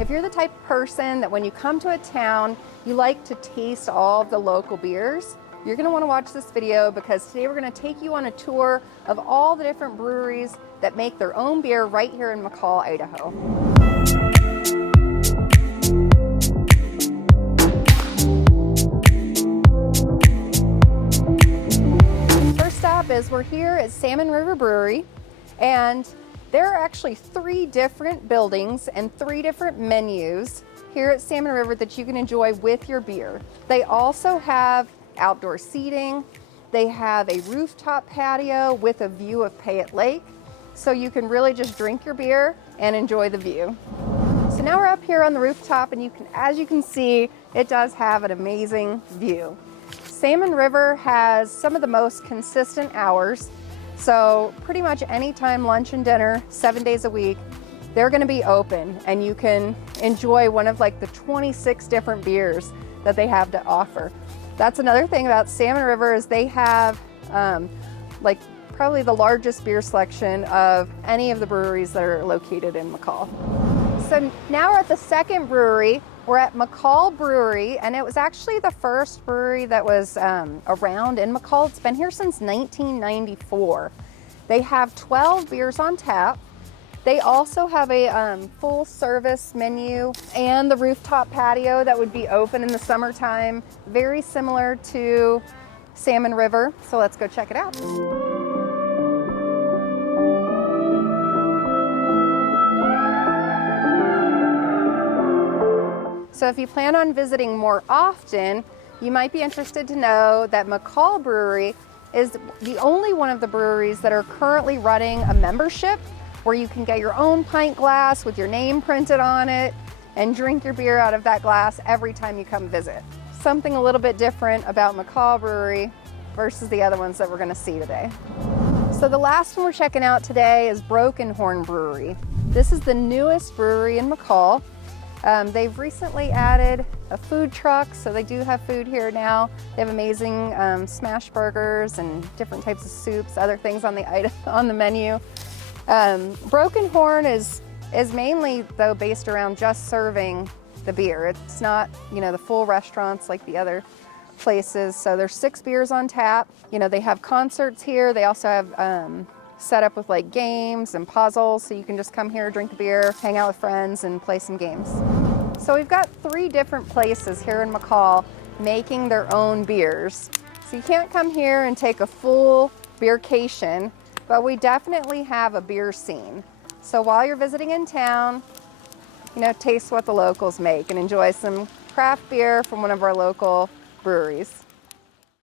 If you're the type of person that when you come to a town, you like to taste all of the local beers, you're going to want to watch this video, because today we're going to take you on a tour of all the different breweries that make their own beer right here in McCall, Idaho. First stop is we're here at Salmon River Brewery, and there are actually 3 different buildings and 3 different menus here at Salmon River that you can enjoy with your beer. They also have outdoor seating. They have a rooftop patio with a view of Payette Lake, so you can really just drink your beer and enjoy the view. So now we're up here on the rooftop, and as you can see, it does have an amazing view. Salmon River has some of the most consistent hours. So pretty much anytime, lunch and dinner, 7 days a week, they're going to be open, and you can enjoy one of like the 26 different beers that they have to offer. That's another thing about Salmon River, is they have like probably the largest beer selection of any of the breweries that are located in McCall. So now we're at the second brewery. We're at McCall Brewery, and it was actually the first brewery that was around in McCall. It's been here since 1994. They have 12 beers on tap. They also have a full service menu and the rooftop patio that would be open in the summertime, very similar to Salmon River. So let's go check it out. So if you plan on visiting more often, you might be interested to know that McCall Brewery is the only one of the breweries that are currently running a membership where you can get your own pint glass with your name printed on it and drink your beer out of that glass every time you come visit. Something a little bit different about McCall Brewery versus the other ones that we're going to see today. So the last one we're checking out today is Broken Horn Brewery. This is the newest brewery in McCall. They've recently added a food truck, so they do have food here now. They have amazing smash burgers and different types of soups, other things on the menu. Broken Horn is mainly though based around just serving the beer. It's not, the full restaurants like the other places. So there's 6 beers on tap. They have concerts here. They also have set up with like games and puzzles, so you can just come here, drink a beer, hang out with friends, and play some games. So we've got 3 different places here in McCall making their own beers. So you can't come here and take a full beercation, but we definitely have a beer scene. So while you're visiting in town, taste what the locals make and enjoy some craft beer from one of our local breweries.